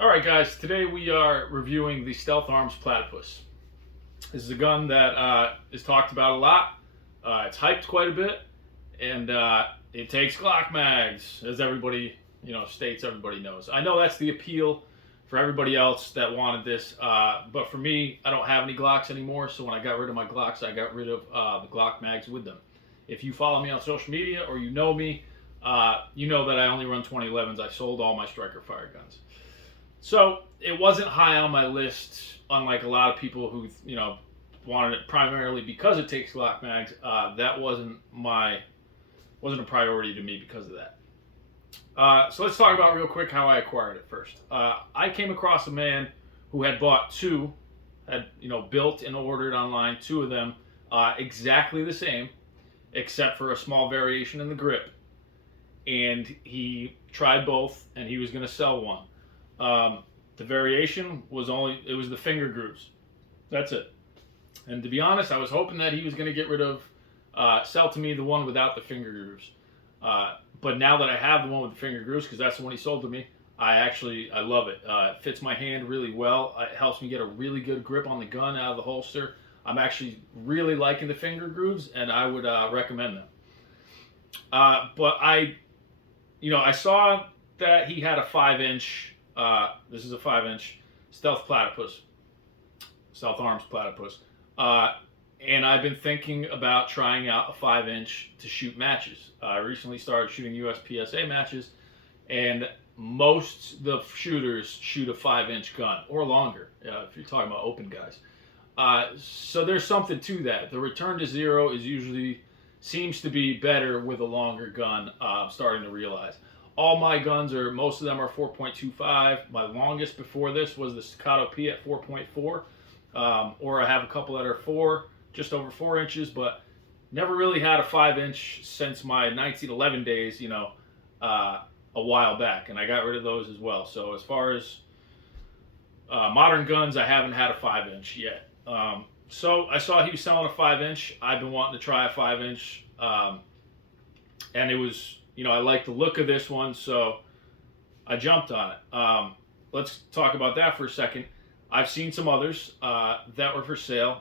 Alright guys, today we are reviewing the Stealth Arms Platypus. This is a gun that is talked about a lot. It's hyped quite a bit, and it takes Glock mags, as everybody states, everybody knows. I know that's the appeal for everybody else that wanted this, but for me, I don't have any Glocks anymore, so when I got rid of my Glocks, I got rid of the Glock mags with them. If you follow me on social media or you know me, you know that I only run 2011s. I sold all my striker fire guns. So it wasn't high on my list, unlike a lot of people who wanted it primarily because it takes Glock mags. That wasn't a priority to me because of that. So let's talk about real quick how I acquired it first. I came across a man who had bought two, had built and ordered online two of them, exactly the same, except for a small variation in the grip. And he tried both, and he was going to sell one. The variation was the finger grooves. That's it. And to be honest, I was hoping that he was going to get rid of, sell to me the one without the finger grooves. But now that I have the one with the finger grooves, because that's the one he sold to me, I love it. It fits my hand really well. It helps me get a really good grip on the gun out of the holster. I'm actually really liking the finger grooves, and I would recommend them. But I saw that he had a 5-inch. This is a 5-inch Stealth Platypus, Stealth Arms Platypus, and I've been thinking about trying out a 5-inch to shoot matches. I recently started shooting USPSA matches, and most the shooters shoot a 5-inch gun or longer. If you're talking about open guys, so there's something to that. The return to zero seems to be better with a longer gun. I'm starting to realize. All my guns most of them are 4.25. My longest before this was the Staccato P at 4.4. Or I have a couple that are just over 4 inches, but never really had a 5-inch since my 1911 days, a while back. And I got rid of those as well. So as far as modern guns, I haven't had a 5-inch yet. So I saw he was selling a 5-inch. I've been wanting to try a 5-inch. And it was... I like the look of this one, so I jumped on it. Let's talk about that for a second. I've seen some others that were for sale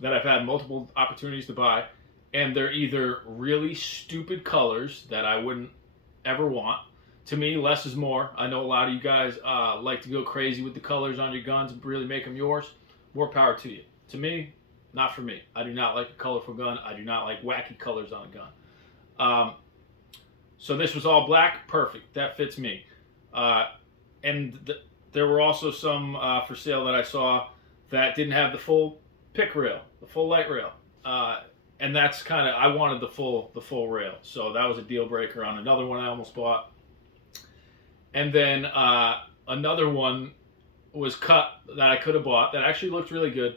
that I've had multiple opportunities to buy, and they're either really stupid colors that I wouldn't ever want. To me, less is more. I know a lot of you guys like to go crazy with the colors on your guns and really make them yours. More power to you. To me, not for me. I do not like a colorful gun. I do not like wacky colors on a gun. So this was all black, perfect. That fits me. There were also some for sale that I saw that didn't have the full pick rail, the full light rail, and that's I wanted the full rail. So that was a deal breaker on another one I almost bought. And then another one was cut that I could have bought that actually looked really good.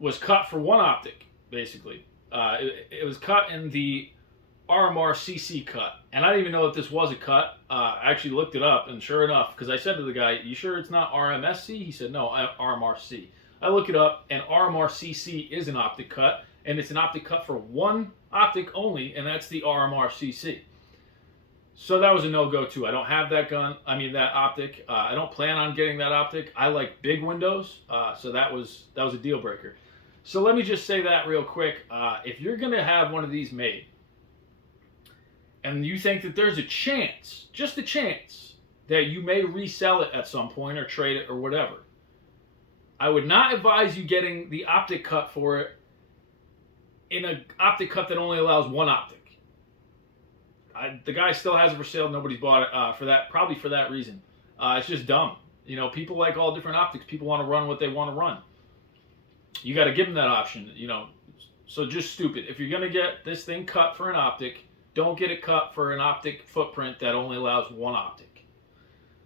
Was cut for one optic basically. It was cut in the RMR CC cut, and I didn't even know that this was a cut. I actually looked it up, and sure enough, because I said to the guy, "You sure it's not RMSC?" He said, "No, RMRC." I look it up, and RMR CC is an optic cut, and it's an optic cut for one optic only, and that's the RMR CC. So that was a no-go too. I don't have that optic. I don't plan on getting that optic. I like big windows, so that was a deal breaker. So let me just say that real quick. If you're gonna have one of these made, and you think that there's a chance, just a chance, that you may resell it at some point or trade it or whatever, I would not advise you getting the optic cut for it in an optic cut that only allows one optic. The guy still has it for sale. Nobody's bought it probably for that reason. It's just dumb. People like all different optics. People want to run what they want to run. You got to give them that option. So just stupid. If you're going to get this thing cut for an optic, don't get it cut for an optic footprint that only allows one optic.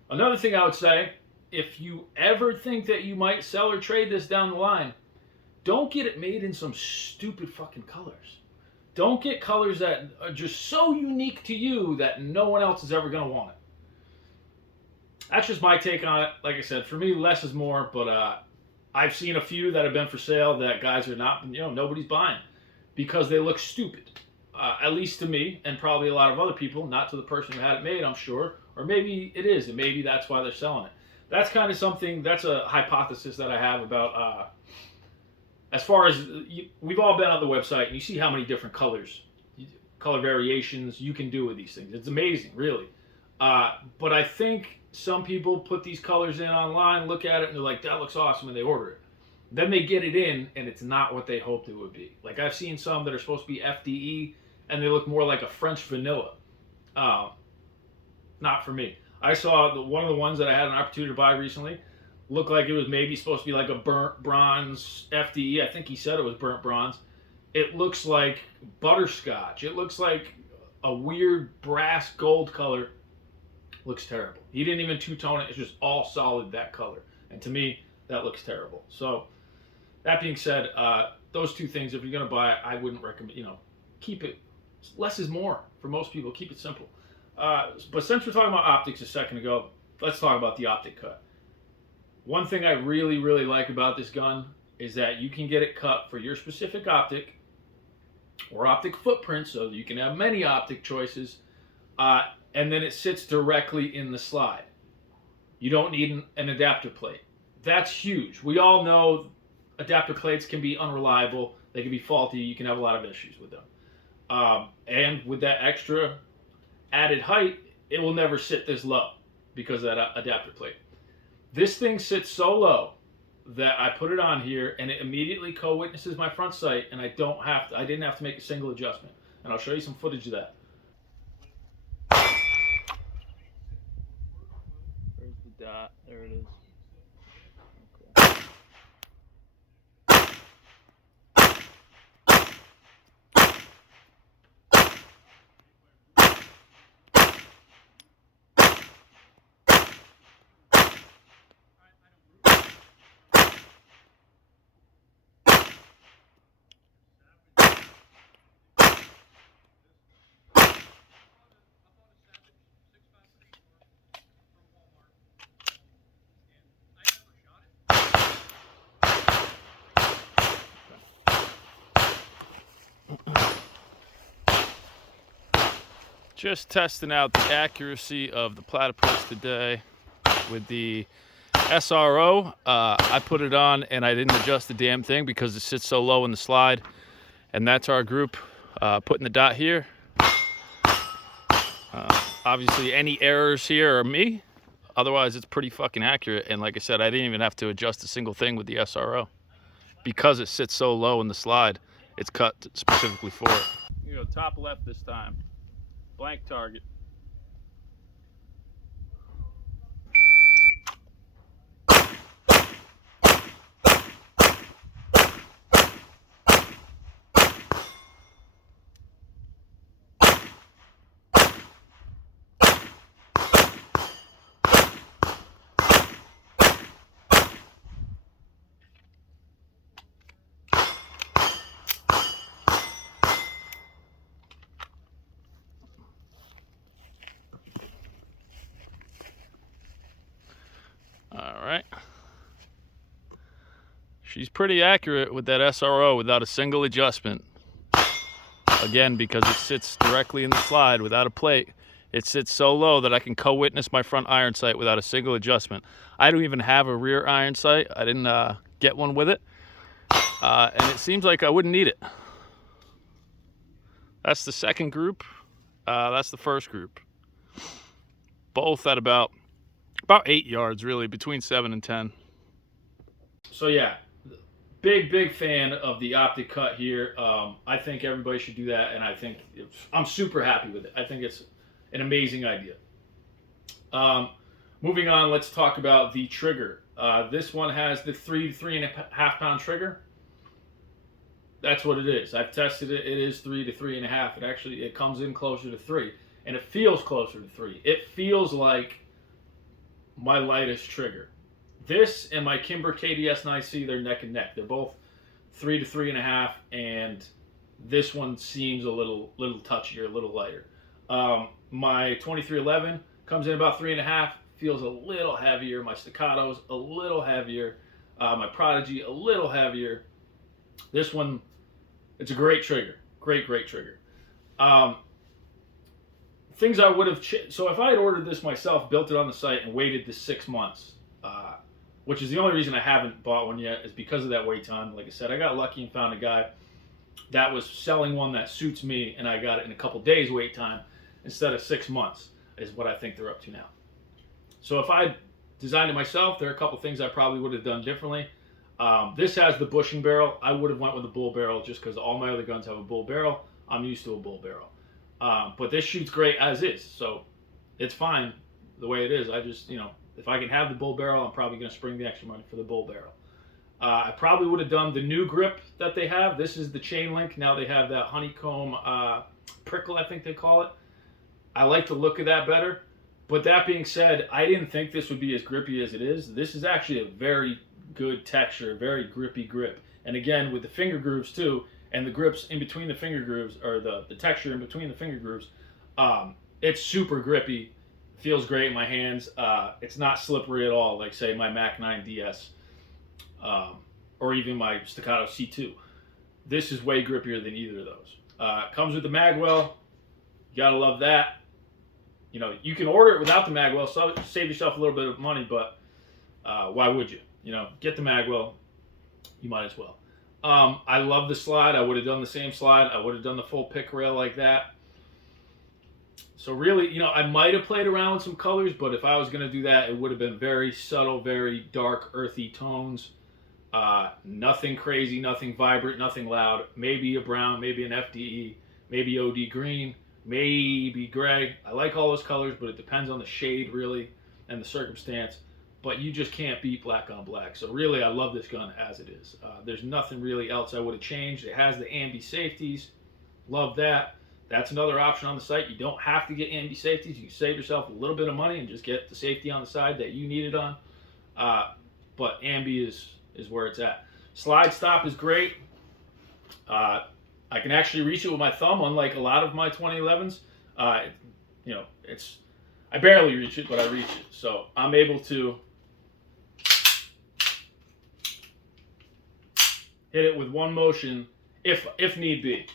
Another thing I would say, if you ever think that you might sell or trade this down the line, don't get it made in some stupid fucking colors. Don't get colors that are just so unique to you that no one else is ever going to want it. That's just my take on it. Like I said, for me, less is more, but I've seen a few that have been for sale that guys are not, nobody's buying because they look stupid. At least to me, and probably a lot of other people, not to the person who had it made, I'm sure, Or maybe it is, and maybe that's why they're selling it. That's kind of something, that's a hypothesis that I have about, as far as, we've all been on the website, and you see how many different colors, color variations you can do with these things. It's amazing, really. But I think some people put these colors in online, look at it, and they're like, that looks awesome, and they order it. Then they get it in, and it's not what they hoped it would be. Like, I've seen some that are supposed to be FDE, and they look more like a French vanilla. Not for me. I saw one of the ones that I had an opportunity to buy recently looked like it was maybe supposed to be like a burnt bronze FDE. I think he said it was burnt bronze. It looks like butterscotch. It looks like a weird brass gold color. Looks terrible. He didn't even two-tone it. It's just all solid, that color. And to me, that looks terrible. So, that being said, those two things, if you're going to buy it, I wouldn't recommend, keep it. Less is more for most people. Keep it simple. But since we're talking about optics a second ago, let's talk about the Optic cut. One thing I really, really like about this gun is that you can get it cut for your specific optic or optic footprint, so you can have many optic choices, and then it sits directly in the slide. You don't need an adapter plate. That's huge. We all know adapter plates can be unreliable. They can be faulty. You can have a lot of issues with them. And with that extra added height, it will never sit this low because of that adapter plate. This thing sits so low that I put it on here and it immediately co-witnesses my front sight, and I didn't have to make a single adjustment. And I'll show you some footage of that. Where's the dot? There it is. Just testing out the accuracy of the Platypus today with the SRO. I put it on and I didn't adjust the damn thing because it sits so low in the slide. And that's our group putting the dot here. Obviously any errors here are me. Otherwise it's pretty fucking accurate. And like I said, I didn't even have to adjust a single thing with the SRO. Because it sits so low in the slide, it's cut specifically for it. You go top left this time. Blank target. All right. She's pretty accurate with that SRO without a single adjustment. Again, because it sits directly in the slide without a plate. It sits so low that I can co-witness my front iron sight without a single adjustment. I don't even have a rear iron sight. I didn't get one with it. And it seems like I wouldn't need it. That's the second group. That's the first group. Both at about 8 yards, really, between 7 and 10. So yeah, big fan of the Optic cut here. I think everybody should do that, and I'm super happy with it. I think it's an amazing idea. Moving on, let's talk about the trigger. This one has the 3 to 3.5 pound trigger. That's what it is. I've tested it. It is 3 to 3.5. It comes in closer to 3, and it feels closer to 3. It feels like my lightest trigger. This and my Kimber KDS 9C, they're neck and neck. They're both 3 to 3.5, and this one seems a little touchier, a little lighter. My 2311 comes in about 3.5, feels a little heavier. My Staccato's a little heavier. My Prodigy a little heavier. This one, it's a great trigger. Great trigger. things I would have. So if I had ordered this myself, built it on the site, and waited the 6 months, which is the only reason I haven't bought one yet, is because of that wait time. Like I said, I got lucky and found a guy that was selling one that suits me, and I got it in a couple days wait time instead of 6 months, is what I think they're up to now. So if I designed it myself, there are a couple things I probably would have done differently. This has the bushing barrel. I would have went with a bull barrel just because all my other guns have a bull barrel. I'm used to a bull barrel. But this shoots great as is, so it's fine the way it is. I just, if I can have the bull barrel, I'm probably going to spring the extra money for the bull barrel. I probably would have done the new grip that they have. This is the chain link. Now they have that honeycomb prickle, I think they call it. I like the look of that better. But that being said, I didn't think this would be as grippy as it is. This is actually a very good texture, very grippy grip. And again, with the finger grooves too, and the grips in between the finger grooves, or the texture in between the finger grooves, it's super grippy. Feels great in my hands. It's not slippery at all, like say my Mac 9 DS, or even my Staccato C2. This is way grippier than either of those. Comes with the magwell. You gotta love that. You can order it without the magwell, so save yourself a little bit of money, but why would you? Get the magwell. You might as well. I love the slide. I would have done the same slide. I would have done the full pick rail like that. So really, I might have played around with some colors, but if I was going to do that, it would have been very subtle, very dark, earthy tones. Nothing crazy, nothing vibrant, nothing loud. Maybe a brown, maybe an FDE, maybe OD green, maybe gray. I like all those colors, but it depends on the shade, really, and the circumstance. But you just can't beat black on black. So really, I love this gun as it is. There's nothing really else I would have changed. It has the ambi safeties. Love that. That's another option on the site. You don't have to get ambi safeties. You can save yourself a little bit of money and just get the safety on the side that you need it on. But ambi is where it's at. Slide stop is great. I can actually reach it with my thumb, unlike a lot of my 2011s. I barely reach it, but I reach it. So I'm able to hit it with one motion if need be.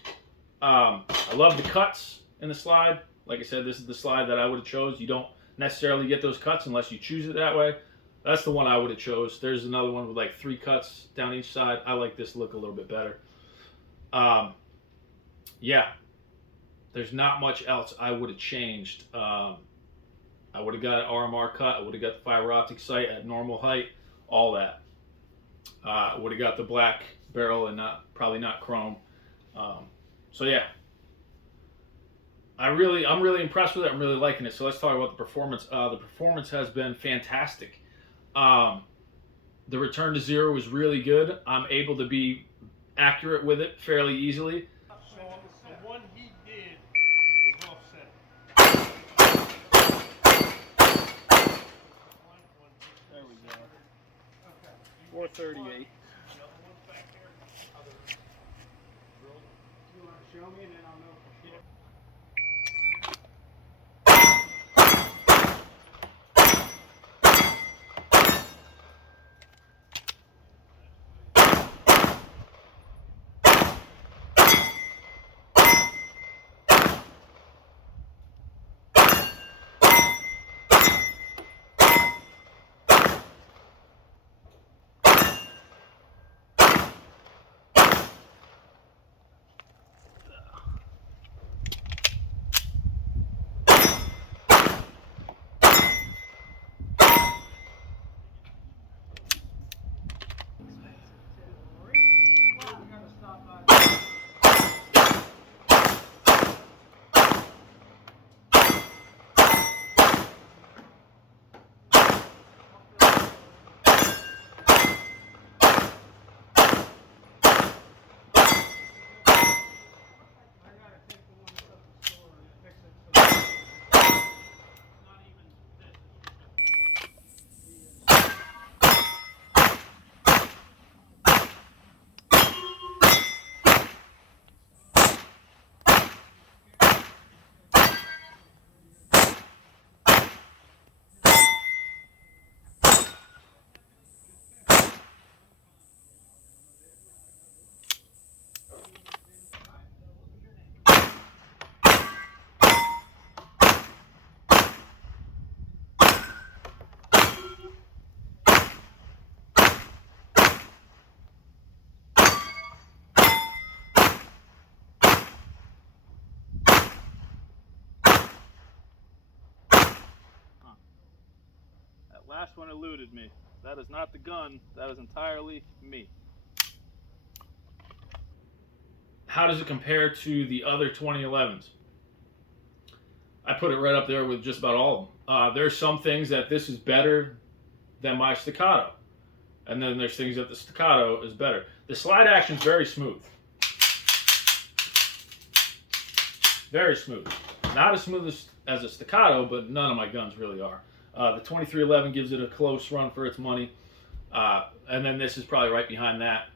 I love the cuts in the slide. Like I said, this is the slide that I would have chose. You don't necessarily get those cuts unless you choose it that way. That's the one I would have chose. There's another one with like 3 cuts down each side. I like this look a little bit better. Yeah, there's not much else I would have changed. I would have got an RMR cut. I would have got the fiber optic sight at normal height. All that. I would have got the black barrel and probably not chrome. So yeah, I'm really impressed with it. I'm really liking it. So let's talk about the performance. The performance has been fantastic. The return to zero was really good. I'm able to be accurate with it fairly easily. So the one he did was offset. There we go. 438. You want to show me and then I'll know for sure. last one eluded me. That is not the gun. That is entirely me. How does it compare to the other 2011s? I put it right up there with just about all of them. There's some things that this is better than my staccato, and then there's things that the staccato is better. The slide action is very smooth. Very smooth. Not as smooth as a staccato, but none of my guns really are. The 2311 gives it a close run for its money. And then this is probably right behind that,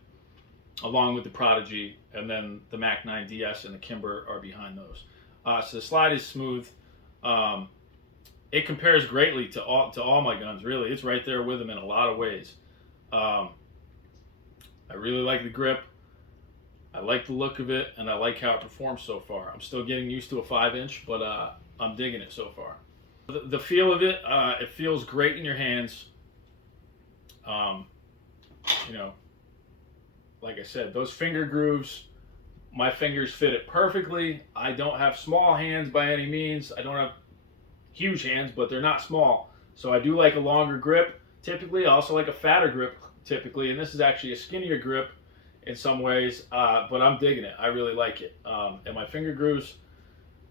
along with the Prodigy, and then the Mac 9 DS and the Kimber are behind those. So the slide is smooth. It compares greatly to all my guns, really. It's right there with them in a lot of ways. I really like the grip. I like the look of it, and I like how it performs so far. I'm still getting used to a 5-inch, but I'm digging it so far. The feel of it, it feels great in your hands. You know, like I said, those finger grooves, my fingers fit it perfectly. I don't have small hands by any means. I don't have huge hands, but they're not small. So I do like a longer grip typically. I also like a fatter grip typically, and this is actually a skinnier grip in some ways, but I'm digging it. I really like it. And my fingers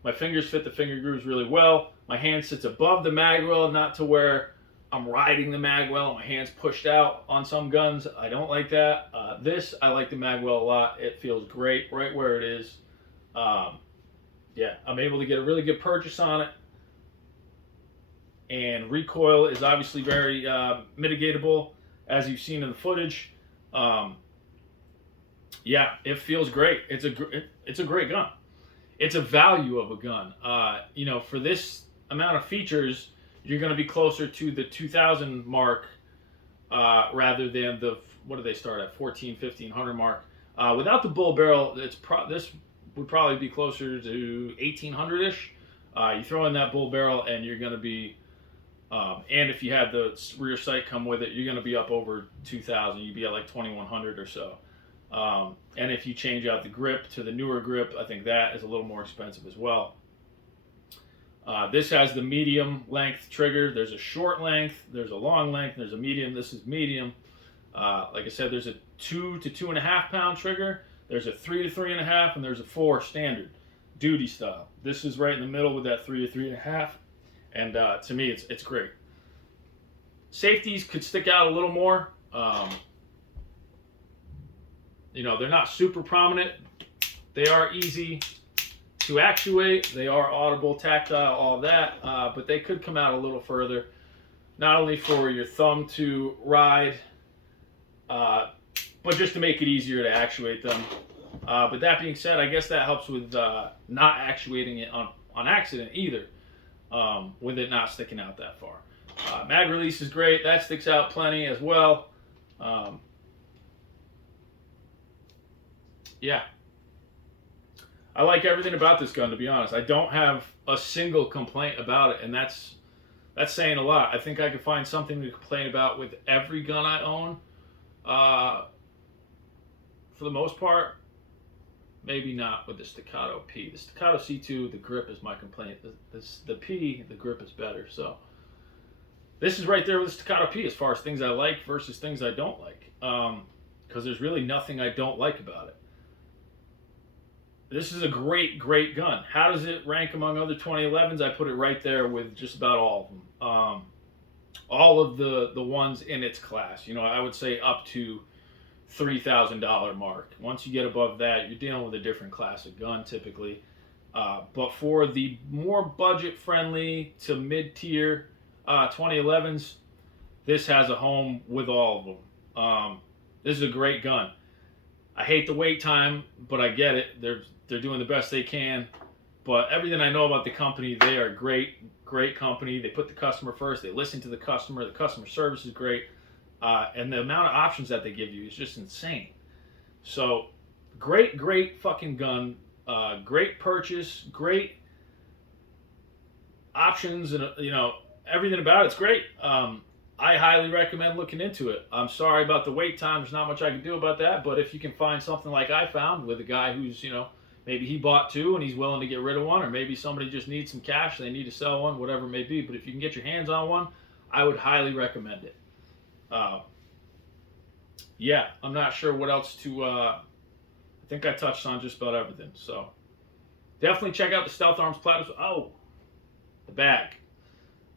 fit the finger grooves really well. My hand sits above the mag well, not to where I'm riding the mag well and my hand's pushed out on some guns. I don't like that. This, I like the mag well a lot. It feels great right where it is. Yeah, I'm able to get a really good purchase on it. And recoil is obviously very mitigatable, as you've seen in the footage. Yeah, it feels great. It's a great gun. It's a value of a gun. You know, for this amount of features, you're going to be closer to the 2000 mark rather than the, what do they start at, 1500 mark. Without the bull barrel, this would probably be closer to 1800-ish. You throw in that bull barrel and you're going to be, and if you had the rear sight come with it, you're going to be up over 2000. You'd be at like 2100 or so. And if you change out the grip to the newer grip, I think that is a little more expensive as well. This has the medium length trigger. There's a short length, there's a long length, there's a medium. This is medium. Like I said, there's a 2 to 2.5 pound trigger. There's a 3 to 3.5, and there's a 4 standard duty style. This is right in the middle with that 3 to 3.5, and to me, it's great. Safeties could stick out a little more. You know, they're not super prominent. They are easy to actuate. They are audible, tactile, all that, but they could come out a little further, not only for your thumb to ride, but just to make it easier to actuate them. But that being said, I guess that helps with not actuating it on accident either, with it not sticking out that far. Mag release is great. That sticks out plenty as well. Yeah. I like everything about this gun, to be honest. I don't have a single complaint about it, and that's saying a lot. I think I could find something to complain about with every gun I own. For the most part, maybe not with the Staccato P. The Staccato C2, the grip is my complaint. The P, the grip is better. So this is right there with the Staccato P as far as things I like versus things I don't like. Because there's really nothing I don't like about it. This is a great, great gun. How does it rank among other 2011s? I put it right there with just about all of them. All of the ones in its class. You know, I would say up to $3,000 mark. Once you get above that, you're dealing with a different class of gun typically. But for the more budget-friendly to mid-tier 2011s, this has a home with all of them. This is a great gun. I hate the wait time, but I get it. They're doing the best they can. But everything I know about the company, they are great, great company. They put the customer first. They listen to the customer. The customer service is great. And the amount of options that they give you is just insane. So, great, great fucking gun. Great purchase. Great options, and you know, everything about it's great. I highly recommend looking into it. I'm sorry about the wait time. There's not much I can do about that. But if you can find something like I found with a guy who's, you know, maybe he bought two and he's willing to get rid of one, or maybe somebody just needs some cash, they need to sell one, whatever it may be. But if you can get your hands on one, I would highly recommend it. Yeah, I'm not sure what else to. I think I touched on just about everything. So definitely check out the Stealth Arms Platypus. Oh, the bag.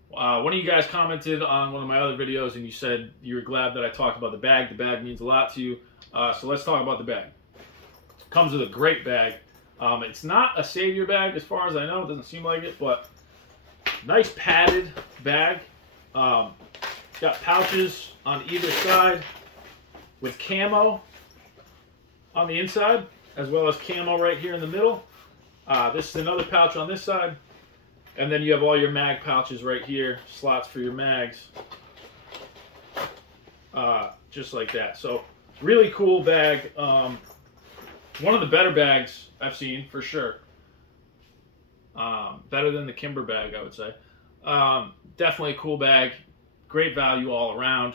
One of you guys commented on one of my other videos, and you said you were glad that I talked about the bag. The bag means a lot to you. So let's talk about the bag. It comes with a great bag. It's not a savior bag as far as I know. It doesn't seem like it, but nice padded bag. Got pouches on either side with camo on the inside, as well as camo right here in the middle. This is another pouch on this side. And then you have all your mag pouches right here, slots for your mags, just like that. So really cool bag. One of the better bags I've seen for sure. Better than the Kimber bag, I would say. Definitely a cool bag. Great value all around.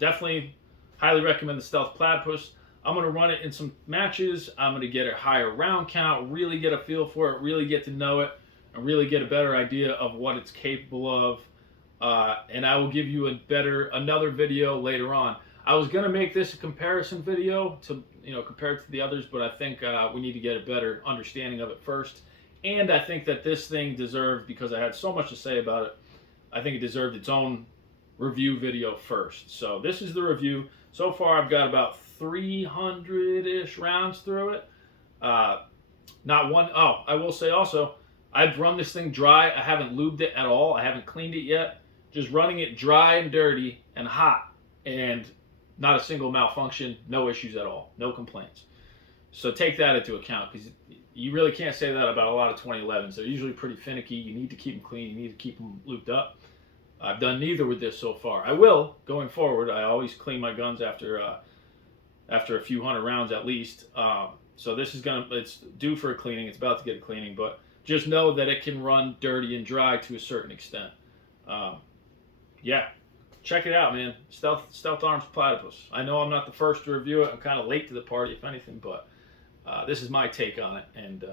Definitely highly recommend the Stealth Platypus. I'm going to run it in some matches. I'm going to get a higher round count, really get a feel for it, really get to know it, and really get a better idea of what it's capable of. And I will give you another video later on. I was going to make this a comparison video to, compared to the others, but I think we need to get a better understanding of it first. And I think that this thing deserved, because I had so much to say about it, I think it deserved its own review video first. So this is the review. So far I've got about 300-ish rounds through it. Not one. Oh, I will say also, I've run this thing dry. I haven't lubed it at all. I haven't cleaned it yet. Just running it dry and dirty and hot, and not a single malfunction, no issues at all, no complaints. So take that into account, because you really can't say that about a lot of 2011s. They're usually pretty finicky. You need to keep them clean. You need to keep them lubed up. I've done neither with this so far. I will going forward. I always clean my guns after a few hundred rounds at least. So this is it's due for a cleaning. It's about to get a cleaning, but just know that it can run dirty and dry to a certain extent. Yeah, check it out, man. Stealth Arms Platypus. I know I'm not the first to review it. I'm kind of late to the party, if anything, but this is my take on it, and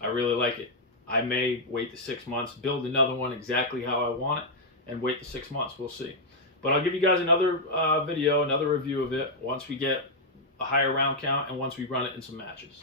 I really like it. I may wait the 6 months, build another one exactly how I want it, and wait the 6 months. We'll see. But I'll give you guys another video, another review of it once we get a higher round count and once we run it in some matches.